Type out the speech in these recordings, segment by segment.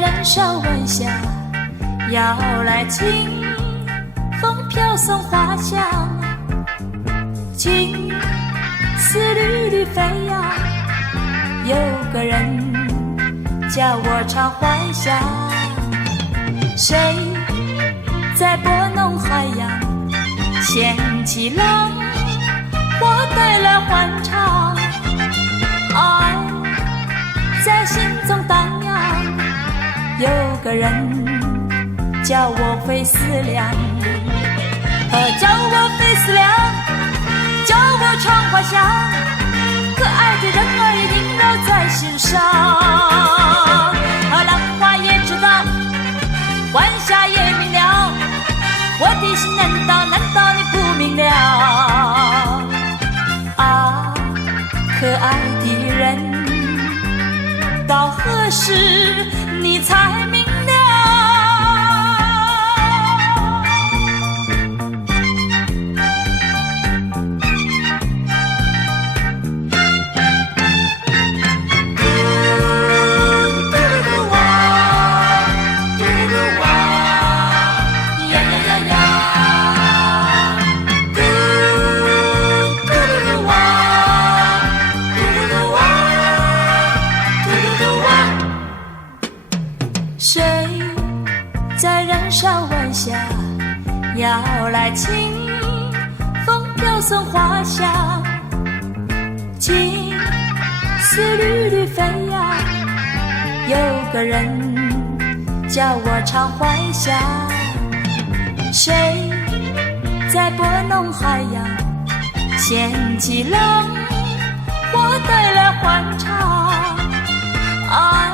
人梢晚霞，摇来清风飘送花香，情丝缕缕飞扬，有个人叫我常怀想。谁在拨弄海洋，掀起浪，或带来欢畅，爱在心中荡漾，有个人叫我费思量，叫我费思量，叫我常怀想，可爱的人儿也萦绕在心上。浪花也知道，晚霞也明了，我的心难道你不明了？啊，可爱的人，到何时你才明了？谁在人梢晚霞，摇来清风飘送花香，情丝缕缕飞扬，有个人叫我常怀想。谁在拨弄海洋，掀起浪，或带来欢畅，爱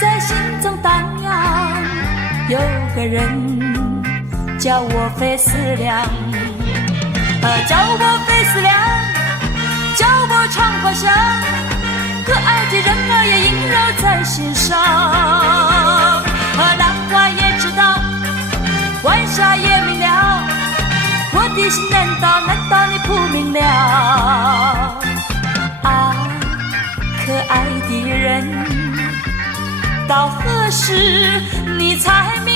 在心中荡漾，有个人叫我费思量，叫我费思量，叫我常怀想，可爱的人儿也萦绕在心上。浪花也知道，晚霞也明了，我的心难道你不明了？啊，可爱的人，到何时你才明